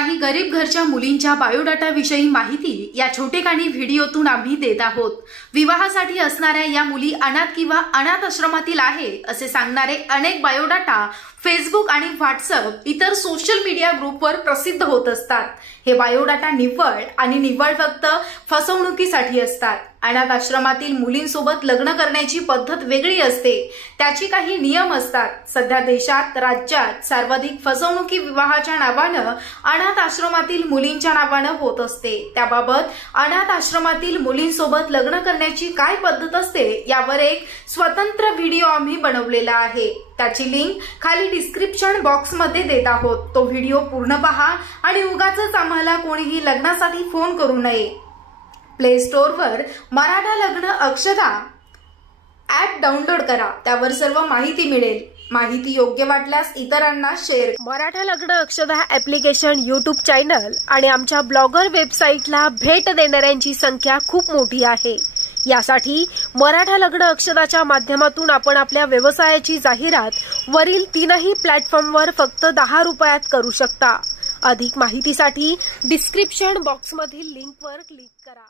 काही गरीब घरच्या मुलींच्या बायोडाटा विषयी माहिती या छोटेखानी व्हिडिओतून आम्ही देत आहोत। विवाहासाठी असणाऱ्या या मुली अनाथ किंवा अनाथ आश्रमातील आहे असे सांगणारे अनेक बायोडाटा फेसबुक आणि व्हॉट्सअप इतर सोशल मीडिया ग्रुपवर प्रसिद्ध होत असतात। हे बायोडाटा निव्वळ फक्त फसवणुकीसाठी असतात। अनाथ आश्रमातील मुलींसोबत लग्न करण्याची पद्धत वेगळी असते, त्याची काही नियम असतात। सध्या देशात राज्यात सर्वाधिक फसवणुकी विवाहाच्या नावानं अनाथ आश्रमातील मुलींच्या नावानं होत असते। त्याबाबत अनाथ आश्रमातील मुलींसोबत लग्न करण्याची काय पद्धत असते यावर एक स्वतंत्र व्हिडिओ आम्ही बनवलेला आहे। त्याची लिंक खाली डिस्क्रिप्शन बॉक्स मध्ये देत आहोत। तो व्हिडिओ पूर्ण पहा आणि उगाचच आम्हाला कोणीही लग्नासाठी फोन करू नये। प्ले स्टोर वर मराठा लग्न अक्षदा ऍप डाउनलोड करा, त्यावर सर्व माहिती मिळेल। माहिती योग्य वाटल्यास इतरांना शेअर। मराठा लग्न अक्षदा ऍप्लिकेशन यूट्यूब चॅनल आणि आमच्या ब्लॉगर वेबसाईटला भेट देणाऱ्यांची संख्या खूप मोठी आहे। यासाठी मराठा लग्न अक्षदाच्या माध्यमातून आपण आपल्या व्यवसायाची जाहिरात वरील तीनही प्लॅटफॉर्मवर फक्त 10 रुपयात करू शकता। अधिक माहितीसाठी डिस्क्रिप्शन बॉक्समधील लिंकवर क्लिक करा।